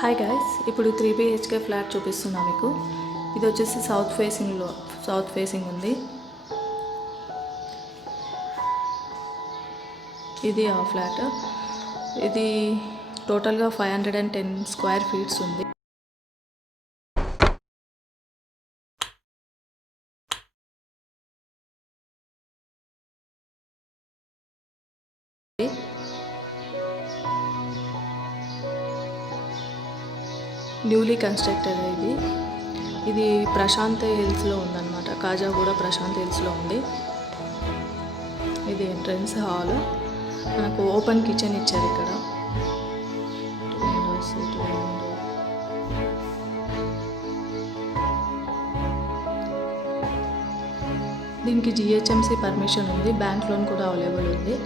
Hi guys, ఇప్పుడు 3 BHK flat చూపిస్తున్నా మీకు. ఇది వచ్చేసి సౌత్ ఫేసింగ్ ఉంది. ఇది ఆ ఫ్లాట్. ఇది టోటల్గా 510 స్క్వేర్ ఫీట్స్ ఉంది. న్యూలీ కన్స్ట్రక్టెడ్ ఇది ప్రశాంత్ హిల్స్లో ఉందన్నమాట. కాజాగూడ ప్రశాంత్ హిల్స్లో ఉంది. ఇది ఎంట్రన్స్ హాల్. మనకు ఓపెన్ కిచెన్ ఇచ్చారు ఇక్కడ. దీనికి GHMC పర్మిషన్ ఉంది. బ్యాంక్ లోన్ కూడా అవైలబుల్ ఉంది.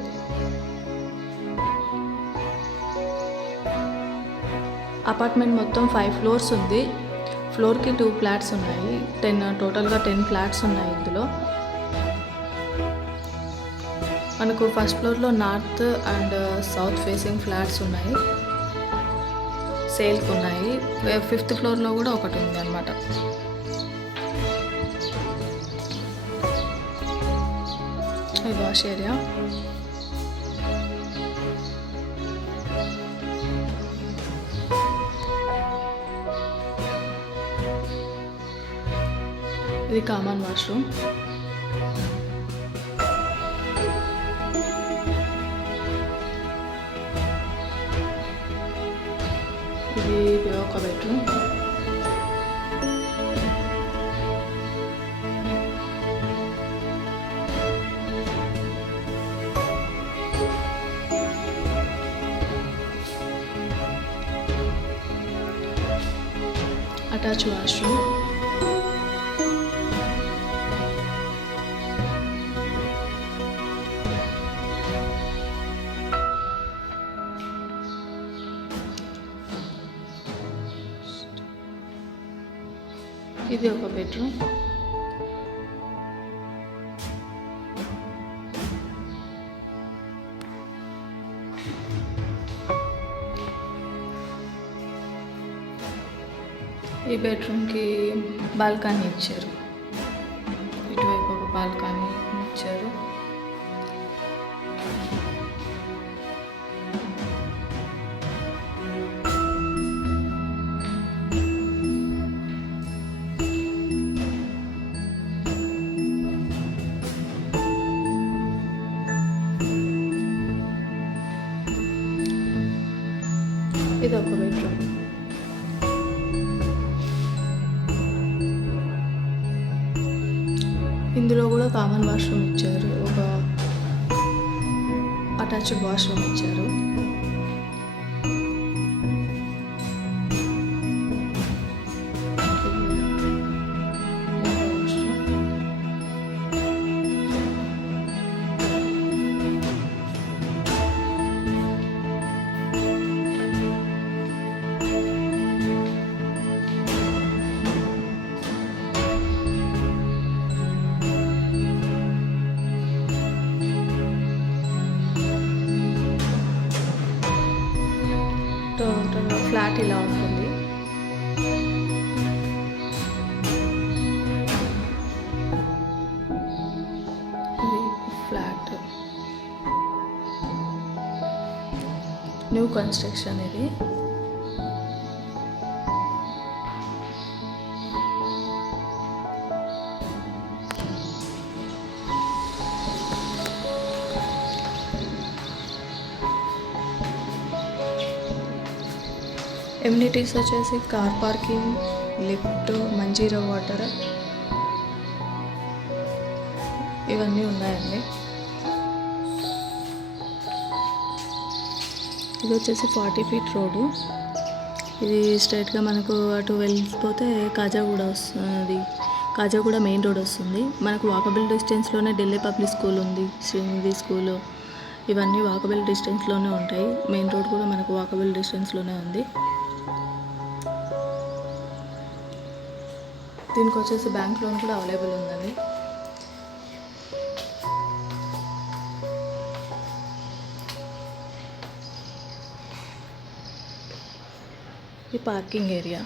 అపార్ట్మెంట్ మొత్తం 5 ఫ్లోర్స్ ఉంది. ఫ్లోర్కి 2 ఫ్లాట్స్ ఉన్నాయి. టోటల్గా 10 ఫ్లాట్స్ ఉన్నాయి ఇందులో. మనకు ఫస్ట్ ఫ్లోర్లో north and south facing flats ఉన్నాయి, సేల్కి ఉన్నాయి. 5th ఫ్లోర్లో కూడా ఒకటి ఉంది అన్నమాట. ఇది వాష్ ఏరియా. ఇది కామన్ వాష్రూమ్. ఇది ఒక బెడ్రూమ్. Attach washroom. ఇది ఒక బెడ్రూమ్. ఈ బెడ్రూమ్కి బాల్కనీ ఇచ్చారు. ఇటువైపు ఒక బాల్కనీ ఇచ్చారు. ఇది ఒక బెడ్రూమ్. ఇందులో కూడా కామన్ వాష్రూమ్ ఇచ్చారు. ఒక అటాచ్డ్ వాష్రూమ్ ఇచ్చారు. ఫ్లాట్ ఇలా ఉంటుంది. ఇది ఫ్లాట్ న్యూ కన్స్ట్రక్షన్. ఇది ఎమ్యూనిటీస్ వచ్చేసి car parking, lift, Manjeera water ఇవన్నీ ఉన్నాయండి. ఇది వచ్చేసి 40 ఫీట్ రోడ్డు. ఇది స్ట్రైట్గా మనకు అటు వెళ్ళిపోతే కాజాగూడ వస్తుంది. కాజాగూడ మెయిన్ రోడ్ వస్తుంది. మనకు వాకబుల్ డిస్టెన్స్లోనే ఢిల్లీ పబ్లిక్ స్కూల్ ఉంది, శ్రీనిధి స్కూల్, ఇవన్నీ వాకబుల్ డిస్టెన్స్లోనే ఉంటాయి. మెయిన్ రోడ్ కూడా మనకు వాకబుల్ డిస్టెన్స్లోనే ఉంది. దీనికి వచ్చేసి బ్యాంక్ లోన్ కూడా అవైలబుల్ ఉందండి. ఈ పార్కింగ్ ఏరియా.